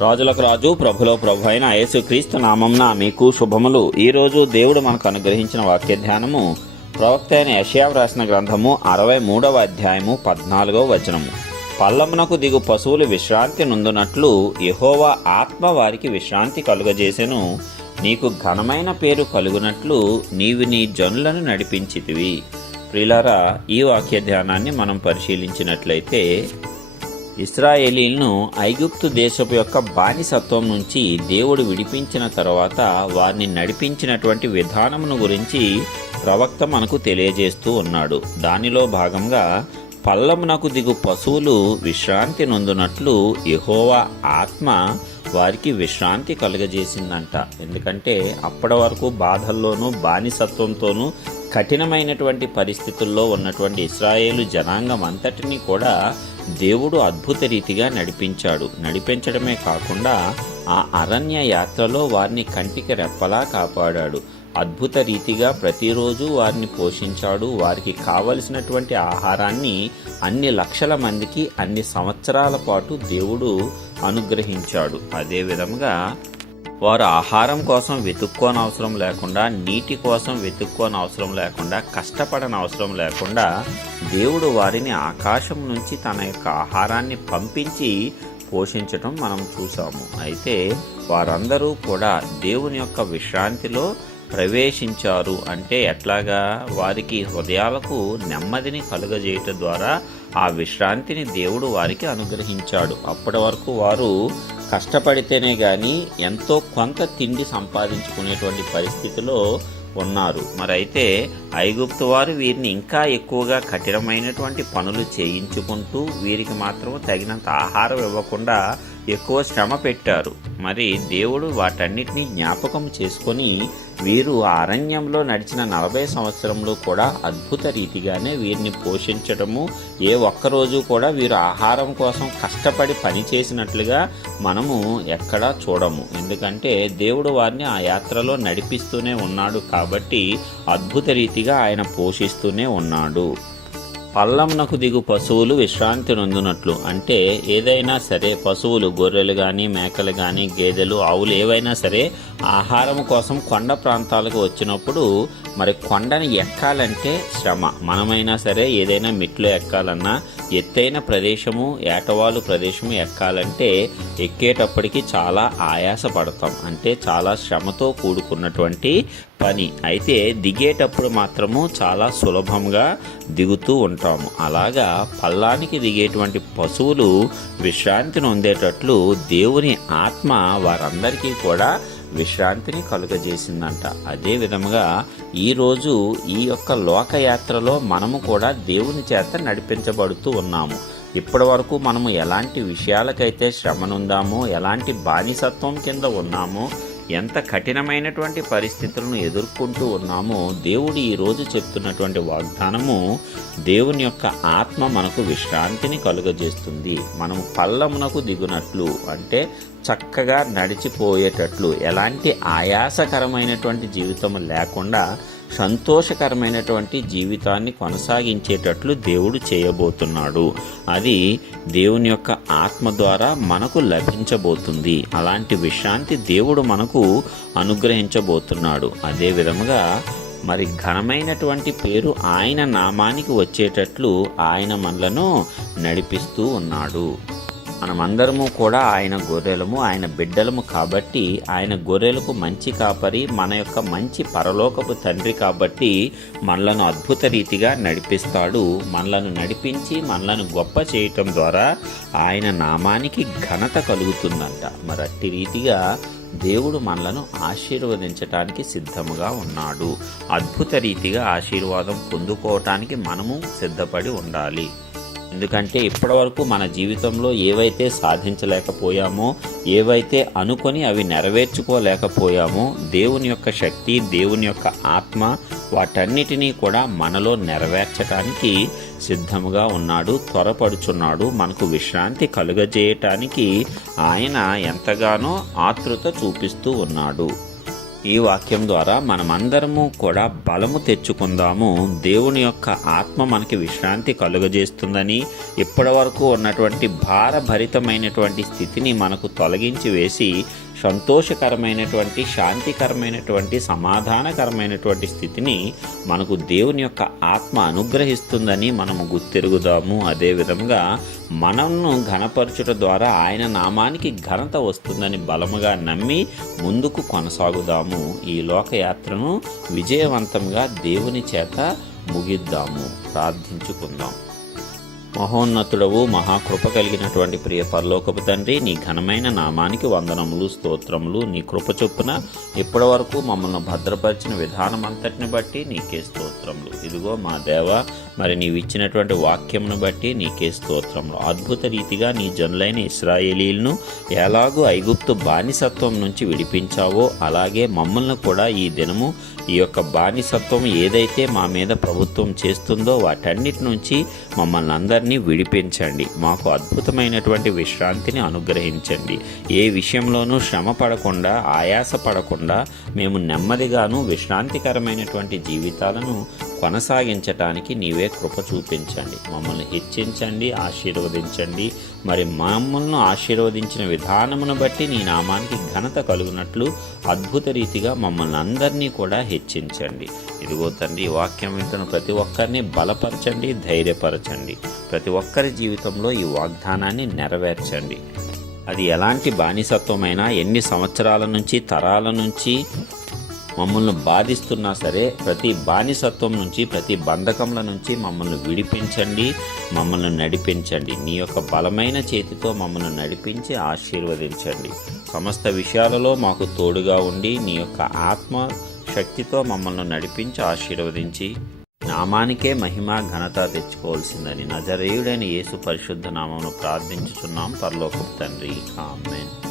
రాజులకు రాజు ప్రభులో ప్రభు అయిన యేసుక్రీస్తు నామంన మీకు శుభములు. ఈరోజు దేవుడు మనకు అనుగ్రహించిన వాక్య ధ్యానము ప్రవక్త అయిన యషయా వ్రాసిన గ్రంథము అరవై మూడవ అధ్యాయము పద్నాలుగవ వచనము. పల్లమునకు దిగు పశువులు విశ్రాంతి నుందునట్లు యహోవా ఆత్మ వారికి విశ్రాంతి కలుగజేసెను. నీకు ఘనమైన పేరు కలుగునట్లు నీవు నీ జనులను నడిపించితివి. ప్రిలారా ఈ వాక్య ధ్యానాన్ని మనం పరిశీలించినట్లయితే ఇస్రాయేలీలను ఐగుప్తు దేశపు యొక్క బానిసత్వం నుంచి దేవుడు విడిపించిన తర్వాత వారిని నడిపించినటువంటి విధానమును గురించి ప్రవక్త మనకు తెలియజేస్తూ ఉన్నాడు. దానిలో భాగంగా పల్లమునకు దిగు పశువులు విశ్రాంతి నొందునట్లు యహోవా ఆత్మ వారికి విశ్రాంతి కలుగజేసిందంట. ఎందుకంటే అప్పటి వరకు బాధల్లోనూ బానిసత్వంతోనూ కఠినమైనటువంటి పరిస్థితుల్లో ఉన్నటువంటి ఇస్రాయేలు జనాంగం అంతటినీ కూడా దేవుడు అద్భుత రీతిగా నడిపించాడు. నడిపించడమే కాకుండా ఆ అరణ్య యాత్రలో వారిని కంటికి రెప్పలా కాపాడాడు. అద్భుత రీతిగా ప్రతిరోజు వారిని పోషించాడు. వారికి కావలసినటువంటి ఆహారాన్ని అన్ని లక్షల మందికి అన్ని సంవత్సరాల పాటు దేవుడు అనుగ్రహించాడు. అదేవిధంగా వారు ఆహారం కోసం వెతుక్కోని అవసరం లేకుండా నీటి కోసం వెతుక్కోని అవసరం లేకుండా కష్టపడని అవసరం లేకుండా దేవుడు వారిని ఆకాశం నుంచి తన యొక్క ఆహారాన్ని పంపించి పోషించటం మనం చూసాము అయితే వారందరూ కూడా దేవుని యొక్క విశ్రాంతిలో ప్రవేశించారు. అంటే ఎట్లాగా? వారికి హృదయాలకు నెమ్మదిని కలుగజేయటం ద్వారా ఆ విశ్రాంతిని దేవుడు వారికి అనుగ్రహించాడు. అప్పటి వరకు వారు కష్టపడితేనే కానీ ఎంతో కొంత తిండి సంపాదించుకునేటువంటి పరిస్థితిలో ఉన్నారు. మరైతే ఐగుప్తు వారు వీరిని ఇంకా ఎక్కువగా కఠినమైనటువంటి పనులు చేయించుకుంటూ వీరికి మాత్రం తగినంత ఆహారం ఇవ్వకుండా ఎక్కువ శ్రమ పెట్టారు. మరి దేవుడు వాటన్నిటినీ జ్ఞాపకం చేసుకొని వీరు అరణ్యంలో నడిచిన నలభై సంవత్సరంలో కూడా అద్భుత రీతిగానే వీరిని పోషించడము. ఏ ఒక్కరోజు కూడా వీరు ఆహారం కోసం కష్టపడి పని చేసినట్లుగా మనము ఎక్కడా చూడము. ఎందుకంటే దేవుడు వారిని ఆ యాత్రలో నడిపిస్తూనే ఉన్నాడు కాబట్టి అద్భుత రీతిగా ఆయన పోషిస్తూనే ఉన్నాడు. పల్లంనకు దిగు పశువులు విశ్రాంతి నొందునట్లు. అంటే ఏదైనా సరే పశువులు గొర్రెలు కానీ మేకలు కానీ గేదెలు ఆవులు ఏవైనా సరే ఆహారం కోసం కొండ ప్రాంతాలకు వచ్చినప్పుడు మరి కొండని ఎక్కాలంటే శ్రమ. మనమైనా సరే ఏదైనా మెట్లు ఎక్కాలన్నా ఎత్తైన ప్రదేశము ఏటవాలు ప్రదేశము ఎక్కాలంటే ఎక్కేటప్పటికి చాలా ఆయాస పడతాం అంటే చాలా శ్రమతో కూడుకున్నటువంటి పని. అయితే దిగేటప్పుడు మాత్రము చాలా సులభంగా దిగుతూ ఉంటాము. అలాగా పల్లానికి దిగేటువంటి పశువులు విశ్రాంతిని పొందేటట్లు దేవుని ఆత్మ వారందరికీ కూడా విశ్రాంతిని కలుగజేసిందంట. అదే విధముగా ఈరోజు ఈ యొక్క లోకయాత్రలో మనము కూడా దేవుని చేత నడిపించబడుతూ ఉన్నాము. ఇప్పటి వరకు మనము ఎలాంటి విషయాలకైతే శ్రమనుందామో ఎలాంటి బానిసత్వం కింద ఉన్నామో ఎంత కఠినమైనటువంటి పరిస్థితులను ఎదుర్కొంటూ ఉన్నామో దేవుడు ఈరోజు చెప్తున్నటువంటి వాగ్దానము దేవుని యొక్క ఆత్మ మనకు విశ్రాంతిని కలుగజేస్తుంది. మనం పల్లమునకు దిగునట్లు అంటే చక్కగా నడిచిపోయేటట్లు ఎలాంటి ఆయాసకరమైనటువంటి జీవితం లేకుండా సంతోషకరమైనటువంటి జీవితాన్ని కొనసాగించేటట్లు దేవుడు చేయబోతున్నాడు. అది దేవుని యొక్క ఆత్మ ద్వారా మనకు లభించబోతుంది. అలాంటి విశ్రాంతి దేవుడు మనకు అనుగ్రహించబోతున్నాడు. అదే విధముగా మరి ఘనమైనటువంటి పేరు ఆయన నామానికి వచ్చేటట్లు ఆయన మనలను నడిపిస్తూ ఉన్నాడు. మనమందరము కూడా ఆయన గొర్రెలము ఆయన బిడ్డలము కాబట్టి ఆయన గొర్రెలకు మంచి కాపరి మన యొక్క మంచి పరలోకపు తండ్రి కాబట్టి మనలను అద్భుత రీతిగా నడిపిస్తాడు. మనలను నడిపించి మనలను గొప్ప చేయటం ద్వారా ఆయన నామానికి ఘనత కలుగుతుందంట. మరి అట్టి రీతిగా దేవుడు మనలను ఆశీర్వదించటానికి సిద్ధముగా ఉన్నాడు. అద్భుత రీతిగా ఆశీర్వాదం పొందుకోవటానికి మనము సిద్ధపడి ఉండాలి. ఎందుకంటే ఇప్పటివరకు మన జీవితంలో ఏవైతే సాధించలేకపోయామో ఏవైతే అనుకొని అవి నెరవేర్చుకోలేకపోయామో దేవుని యొక్క శక్తి దేవుని యొక్క ఆత్మ వాటన్నిటినీ కూడా మనలో నెరవేర్చటానికి సిద్ధముగా ఉన్నాడు త్వరపడుచున్నాడు మనకు విశ్రాంతి కలుగజేయటానికి ఆయన ఎంతగానో ఆతృత చూపిస్తూ ఉన్నాడు. ఈ వాక్యం ద్వారా మనమందరము కూడా బలము తెచ్చుకుందాము. దేవుని యొక్క ఆత్మ మనకి విశ్రాంతి కలుగజేస్తుందని ఇప్పటి వరకు ఉన్నటువంటి భారభరితమైనటువంటి స్థితిని మనకు తొలగించి వేసి సంతోషకరమైనటువంటి శాంతికరమైనటువంటి సమాధానకరమైనటువంటి స్థితిని మనకు దేవుని యొక్క ఆత్మ అనుగ్రహిస్తుందని మనము గుర్తెరుగుదాము. అదేవిధంగా మనల్ని ఘనపరచుట ద్వారా ఆయన నామానికి ఘనత వస్తుందని బలముగా నమ్మి ముందుకు కొనసాగుదాము. ఈ లోకయాత్రను విజయవంతంగా దేవుని చేత ముగిద్దాము. ప్రార్థించుకుందాం. మహోన్నతుడవు మహాకృప కలిగినటువంటి ప్రియ పరలోకపు తండ్రి నీ ఘనమైన నామానికి వందనములు స్తోత్రములు నీ కృప చొప్పున ఇప్పటి వరకు మమ్మల్ని భద్రపరిచిన విధానం అంతటిని బట్టి నీకే స్తోత్రములు. ఇదిగో మా దేవ మరి నీవు ఇచ్చినటువంటి వాక్యమును బట్టి నీకే స్తోత్రములు. అద్భుత రీతిగా నీ జనులైన ఇస్రాయేలీలను ఎలాగూ ఐగుప్తు బానిసత్వం నుంచి విడిపించావో అలాగే మమ్మల్ని కూడా ఈ దినము ఈ యొక్క బానిసత్వం ఏదైతే మా మీద ప్రభుత్వం చేస్తుందో వాటన్నిటి నుంచి మమ్మల్ని అందరినీ విడిపించండి. మాకు అద్భుతమైనటువంటి విశ్రాంతిని అనుగ్రహించండి. ఏ విషయంలోనూ శ్రమ పడకుండా ఆయాస పడకుండా మేము నెమ్మదిగాను విశ్రాంతికరమైనటువంటి జీవితాలను కొనసాగించటానికి నీవే కృప చూపించండి. మమ్మల్ని హెచ్చించండి ఆశీర్వదించండి. మరి మమ్మల్ని ఆశీర్వదించిన విధానమును బట్టి నీ నామానికి ఘనత కలుగునట్లు అద్భుత రీతిగా మమ్మల్ని అందరినీ కూడా హెచ్చించండి. ఇదిగో తండ్రి వాక్యం వింటున్న ప్రతి ఒక్కరిని బలపరచండి ధైర్యపరచండి. ప్రతి ఒక్కరి జీవితంలో ఈ వాగ్దానాన్ని నెరవేర్చండి. అది ఎలాంటి బానిసత్వమైనా ఎన్ని సంవత్సరాల నుంచి తరాల నుంచి మమ్మల్ని బాధిస్తున్నా సరే ప్రతి బానిసత్వం నుంచి ప్రతి బంధకముల నుంచి మమ్మల్ని విడిపించండి మమ్మల్ని నడిపించండి. నీ యొక్క బలమైన చేతితో మమ్మల్ని నడిపించి ఆశీర్వదించండి. సమస్త విషయాలలో మాకు తోడుగా ఉండి నీ యొక్క ఆత్మ శక్తితో మమ్మల్ని నడిపించి ఆశీర్వదించి నామానికే మహిమ ఘనత తెచ్చుకోవాల్సిందని నజరేయుడైన యేసు పరిశుద్ధ నామమును ప్రార్థించుచున్నాం. పరలోకపు తండ్రి. ఆమెన్.